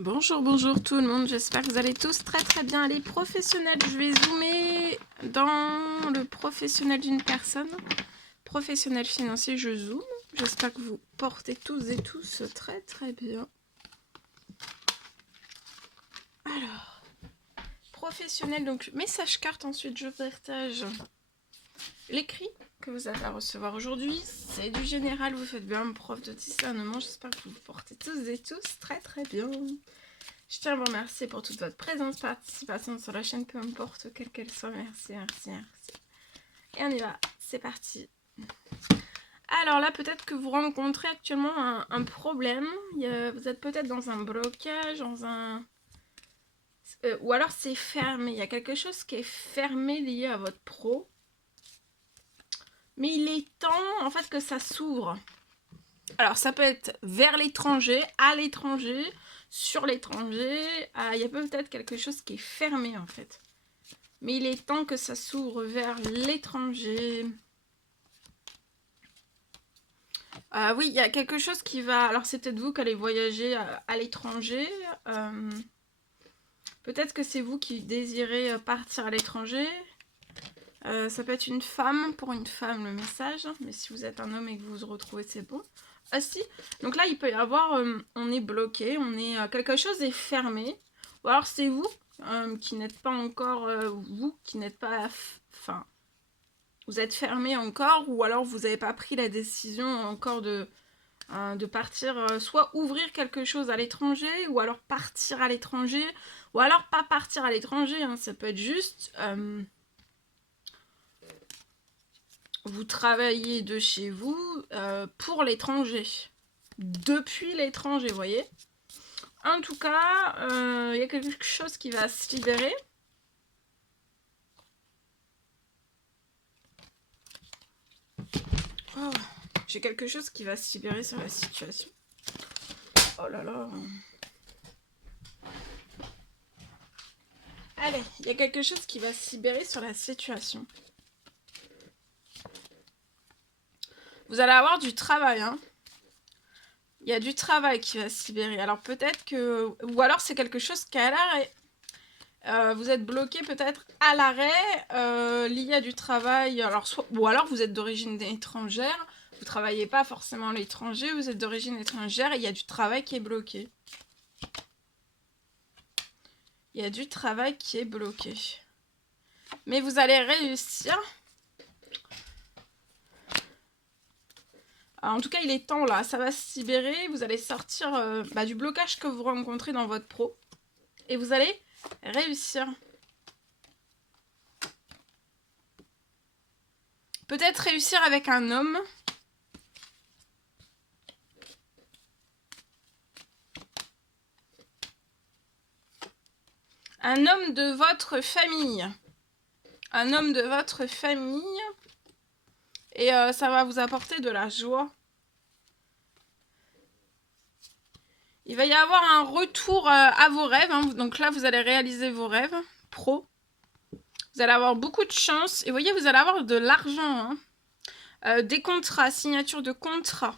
Bonjour, bonjour tout le monde, j'espère que vous allez tous très bien. Les professionnels, je vais zoomer dans le professionnel d'une personne. Professionnel financier, je zoome. J'espère que vous portez tous et tous très bien. Alors, professionnel, donc message carte, ensuite je partage l'écrit que vous allez recevoir aujourd'hui. C'est du général, vous faites bien, prof de discernement. J'espère que vous vous portez tous et tous très bien. Je tiens à vous remercier pour toute votre présence, participation sur la chaîne, peu importe quelle qu'elle soit. Merci. Et on y va, c'est parti. Alors là, peut-être que vous rencontrez actuellement un problème. Vous êtes peut-être dans un blocage, dans un... ou alors c'est fermé. Il y a quelque chose qui est fermé lié à votre pro. Mais il est temps, en fait, que ça s'ouvre. Alors, ça peut être vers l'étranger, à l'étranger, sur l'étranger. Il y a peut-être quelque chose qui est fermé, en fait. Mais il est temps que ça s'ouvre vers l'étranger. Oui, il y a quelque chose qui va... Alors, c'est peut-être vous qui allez voyager à l'étranger. Peut-être que c'est vous qui désirez partir à l'étranger. Ça peut être une femme, pour une femme, le message. Mais si vous êtes un homme et que vous vous retrouvez, c'est bon. Ah si, donc là, il peut y avoir... on est bloqué, quelque chose est fermé. Ou alors, c'est vous qui n'êtes pas encore... vous qui n'êtes pas... Enfin... Vous êtes fermé encore, ou alors vous n'avez pas pris la décision encore de partir, soit ouvrir quelque chose à l'étranger, ou alors partir à l'étranger, ou alors pas partir à l'étranger, hein, ça peut être juste vous travaillez de chez vous pour l'étranger, depuis l'étranger, vous voyez. En tout cas, il y a quelque chose qui va se libérer. Oh, j'ai quelque chose qui va se libérer sur la situation. Oh là là. Allez, il y a quelque chose qui va se libérer sur la situation. Vous allez avoir du travail, hein. Il y a du travail qui va se libérer. Alors peut-être que... Ou alors c'est quelque chose qui est à l'arrêt. Vous êtes bloqué peut-être à l'arrêt lié à du travail. Alors, ou alors vous êtes d'origine étrangère. Vous ne travaillez pas forcément à l'étranger. Vous êtes d'origine étrangère et il y a du travail qui est bloqué. Il y a du travail qui est bloqué. Mais vous allez réussir. Alors, en tout cas, il est temps là. Ça va se libérer. Vous allez sortir du blocage que vous rencontrez dans votre pro. Et vous allez réussir. Peut-être réussir avec un homme. Un homme de votre famille. Un homme de votre famille. Et ça va vous apporter de la joie. Il va y avoir un retour à vos rêves. Hein. Donc là, vous allez réaliser vos rêves pro. Vous allez avoir beaucoup de chance. Et vous voyez, vous allez avoir de l'argent. Hein. Des contrats, signature de contrat.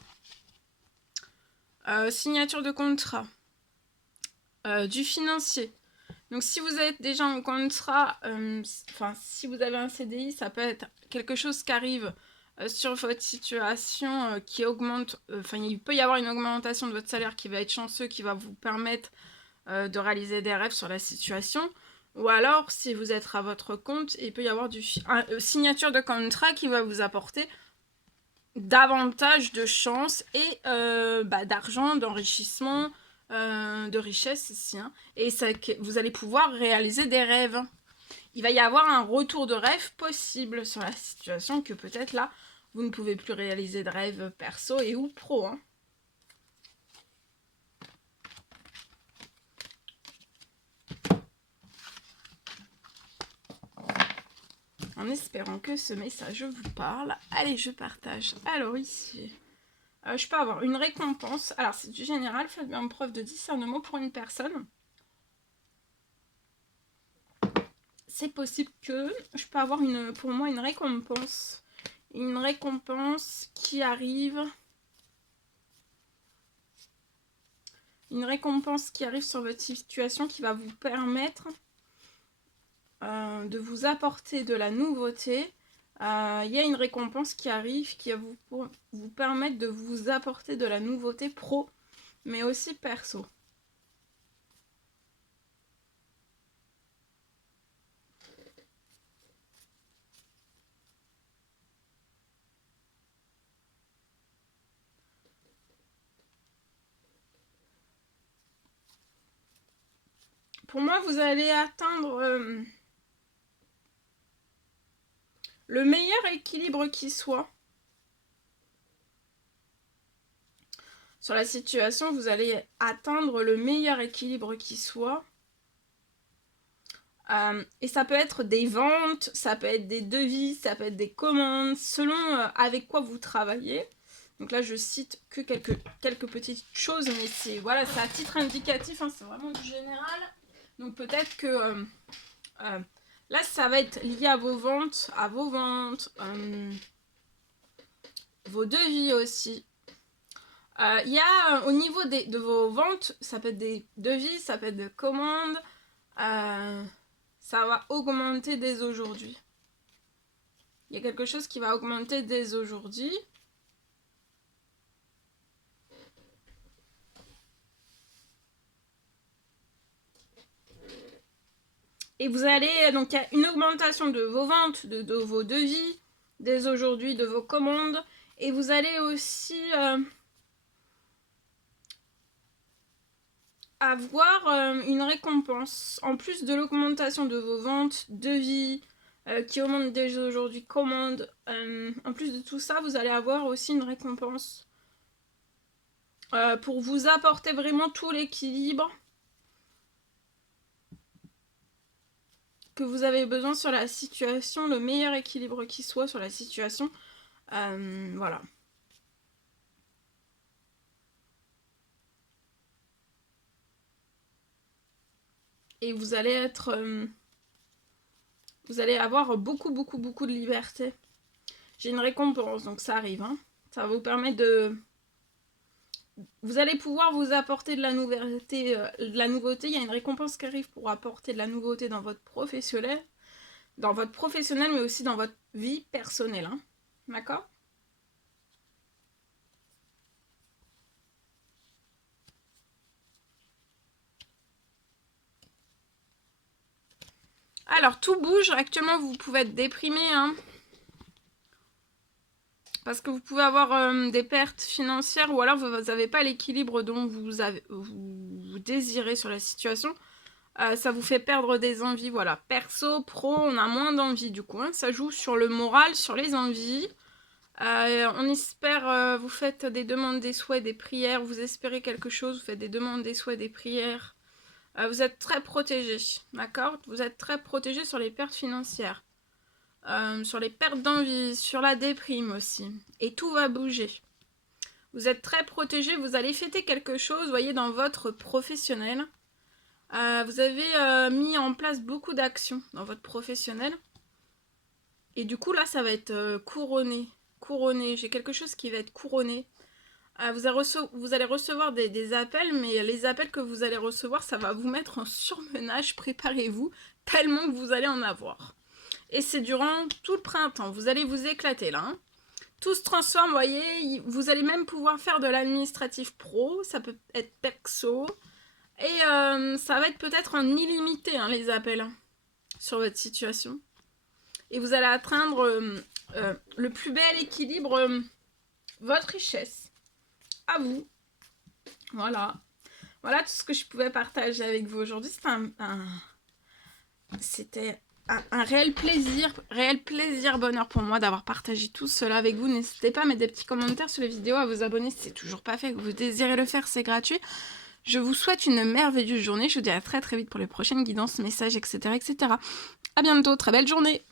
Signature de contrat. Du financier. Donc si vous êtes déjà en contrat, si vous avez un CDI, ça peut être quelque chose qui arrive sur votre situation qui augmente, il peut y avoir une augmentation de votre salaire qui va être chanceux, qui va vous permettre de réaliser des rêves sur la situation. Ou alors, si vous êtes à votre compte, il peut y avoir une signature de contrat qui va vous apporter davantage de chance et d'argent, d'enrichissement, de richesse ici. Hein. Et vous allez pouvoir réaliser des rêves. Il va y avoir un retour de rêve possible sur la situation que peut-être là, vous ne pouvez plus réaliser de rêves perso et ou pro. Hein. En espérant que ce message vous parle. Allez, je partage. Alors ici, je peux avoir une récompense. Alors c'est du général, faites bien preuve de discernement pour une personne. C'est possible que je peux avoir pour moi une récompense. Une récompense qui arrive. une récompense qui arrive sur votre situation qui va vous permettre de vous apporter de la nouveauté. Il y a une récompense qui arrive qui va vous permettre de vous apporter de la nouveauté pro, mais aussi perso. Pour moi, vous allez atteindre le meilleur équilibre qui soit. Sur la situation, vous allez atteindre le meilleur équilibre qui soit. Et ça peut être des ventes, ça peut être des devis, ça peut être des commandes, selon avec quoi vous travaillez. Donc là, je cite que quelques petites choses, mais c'est voilà, c'est à titre indicatif, hein, c'est vraiment du général. Donc peut-être que là, ça va être lié à vos ventes, vos devis aussi. Il y a au niveau de vos ventes, ça peut être des devis, ça peut être des commandes. Ça va augmenter dès aujourd'hui. Il y a quelque chose qui va augmenter dès aujourd'hui. Et vous allez, donc il y a une augmentation de vos ventes, de vos devis, dès aujourd'hui, de vos commandes. Et vous allez aussi avoir une récompense. En plus de l'augmentation de vos ventes, devis, qui augmentent dès aujourd'hui, commandes. En plus de tout ça, vous allez avoir aussi une récompense pour vous apporter vraiment tout l'équilibre que vous avez besoin sur la situation, le meilleur équilibre qui soit sur la situation. Voilà. Et vous allez être... vous allez avoir beaucoup de liberté. J'ai une récompense, donc ça arrive. Hein. Ça va vous permettre de... Vous allez pouvoir vous apporter de la nouveauté. Il y a une récompense qui arrive pour apporter de la nouveauté dans votre professionnel. Dans votre professionnel, mais aussi dans votre vie personnelle. Hein. D'accord ? Alors, tout bouge. Actuellement, vous pouvez être déprimé. Hein, parce que vous pouvez avoir des pertes financières ou alors vous n'avez pas l'équilibre dont vous désirez sur la situation. Ça vous fait perdre des envies. Voilà, perso, pro, on a moins d'envie du coup. Hein, ça joue sur le moral, sur les envies. On espère, vous faites des demandes, des souhaits, des prières. Vous espérez quelque chose, vous faites des demandes, des souhaits, des prières. Vous êtes très protégé, d'accord ? Vous êtes très protégé sur les pertes financières. Sur les pertes d'envie, sur la déprime aussi. Et tout va bouger. Vous êtes très protégé, vous allez fêter quelque chose, voyez, dans votre professionnel. Vous avez mis en place beaucoup d'actions dans votre professionnel. Et du coup, là, ça va être couronné. Couronné. J'ai quelque chose qui va être couronné. Vous allez recevoir des appels, mais les appels que vous allez recevoir, ça va vous mettre en surmenage. Préparez-vous, tellement que vous allez en avoir. Et c'est durant tout le printemps. Vous allez vous éclater là. Hein. Tout se transforme, vous voyez. Vous allez même pouvoir faire de l'administratif pro. Ça peut être perso. Et ça va être peut-être en illimité, hein, les appels. Hein, sur votre situation. Et vous allez atteindre le plus bel équilibre. Votre richesse. À vous. Voilà. Voilà tout ce que je pouvais partager avec vous aujourd'hui. C'était un réel plaisir, bonheur pour moi d'avoir partagé tout cela avec vous. N'hésitez pas à mettre des petits commentaires sur les vidéos, à vous abonner si c'est toujours pas fait, que vous désirez le faire, c'est gratuit. Je vous souhaite une merveilleuse journée. Je vous dis à très vite pour les prochaines guidances, messages, etc. À bientôt, très belle journée.